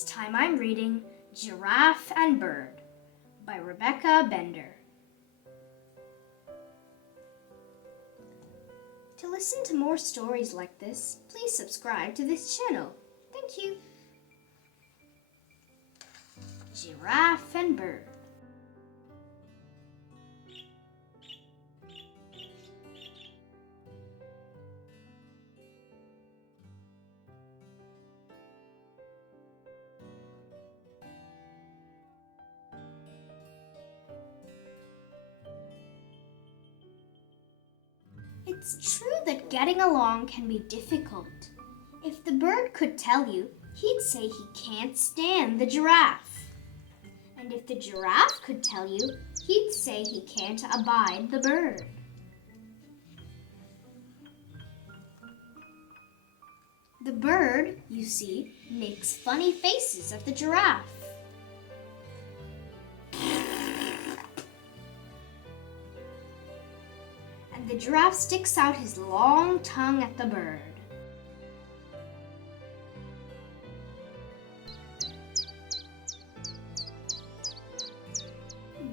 This time I'm reading Giraffe and Bird by Rebecca Bender. To listen to more stories like this, please subscribe to this channel. Thank you. Giraffe and Bird. It's true that getting along can be difficult. If the bird could tell you, he'd say he can't stand the giraffe. And if the giraffe could tell you, he'd say he can't abide the bird. The bird, you see, makes funny faces at the giraffe. And the giraffe sticks out his long tongue at the bird.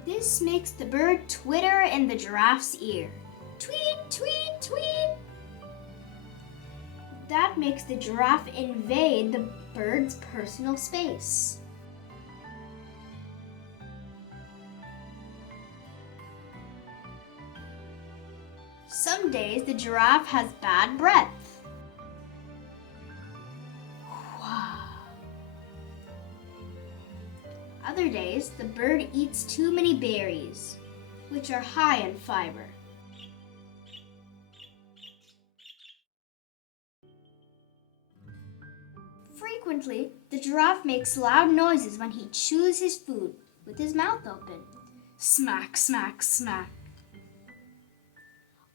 This makes the bird twitter in the giraffe's ear. Tweet, tweet, tweet. That makes the giraffe invade the bird's personal space. Some days the giraffe has bad breath. Other days, the bird eats too many berries, which are high in fiber. Frequently, the giraffe makes loud noises when he chews his food with his mouth open. Smack, smack, smack.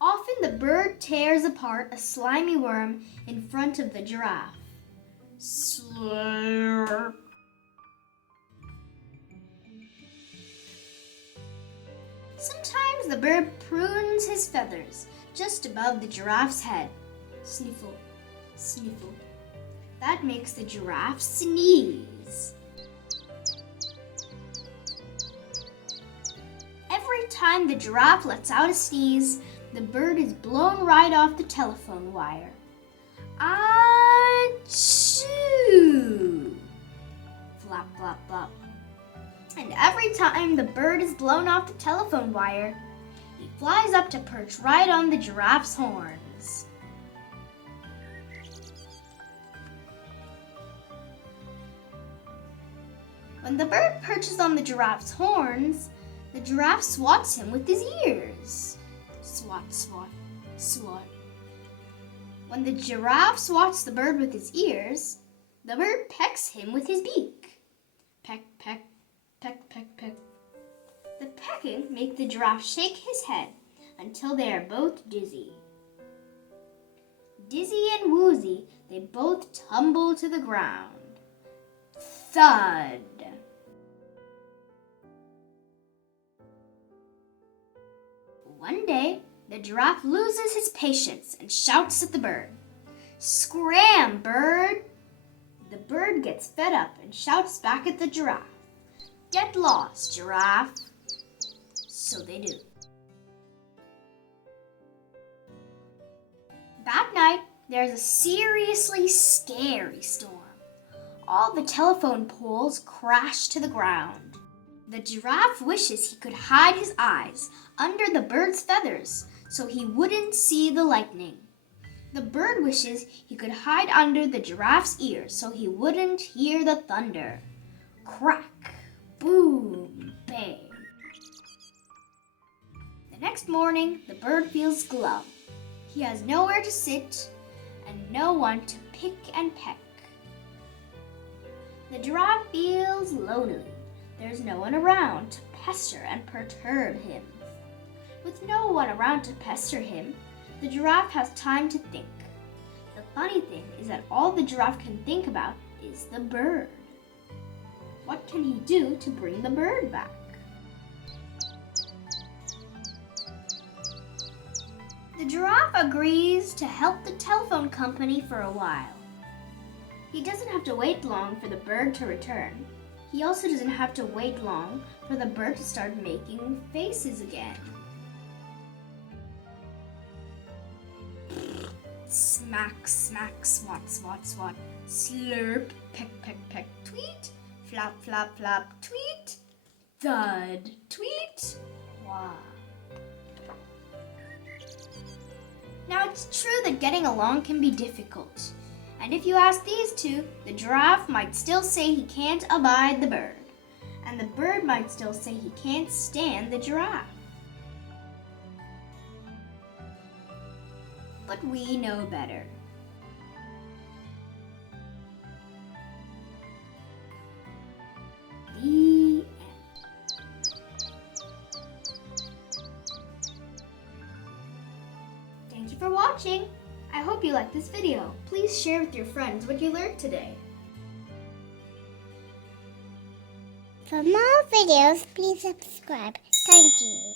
Often the bird tears apart a slimy worm in front of the giraffe. Slurp. Sometimes the bird prunes his feathers just above the giraffe's head. Sniffle, sniffle. That makes the giraffe sneeze. Every time the giraffe lets out a sneeze, the bird is blown right off the telephone wire. Achoo! Flap, flap, flap. And every time the bird is blown off the telephone wire, he flies up to perch right on the giraffe's horns. When the bird perches on the giraffe's horns, the giraffe swats him with his ears. Swat, swat, swat. When the giraffe swats the bird with his ears, the bird pecks him with his beak. Peck, peck, peck, peck, peck. The pecking makes the giraffe shake his head until they are both dizzy. Dizzy and woozy, they both tumble to the ground. Thud! One day, the giraffe loses his patience and shouts at the bird. Scram, bird! The bird gets fed up and shouts back at the giraffe. Get lost, giraffe. So they do. That night, there's a seriously scary storm. All the telephone poles crash to the ground. The giraffe wishes he could hide his eyes under the bird's feathers so he wouldn't see the lightning. The bird wishes he could hide under the giraffe's ears so he wouldn't hear the thunder. Crack, boom, bang. The next morning, the bird feels glum. He has nowhere to sit and no one to pick and peck. The giraffe feels lonely. There's no one around to pester and perturb him. With no one around to pester him, the giraffe has time to think. The funny thing is that all the giraffe can think about is the bird. What can he do to bring the bird back? The giraffe agrees to help the telephone company for a while. He doesn't have to wait long for the bird to return. He also doesn't have to wait long for the bird to start making faces again. Smack, smack, swat, swat, swat. Slurp, peck, peck, peck, tweet. Flap, flap, flap, tweet. Thud, tweet. Wow. Now it's true that getting along can be difficult. And if you ask these two, the giraffe might still say he can't abide the bird. And the bird might still say he can't stand the giraffe. But we know better. The end. Thank you for watching. I hope you liked this video. Please share with your friends what you learned today. For more videos, please subscribe. Thank you.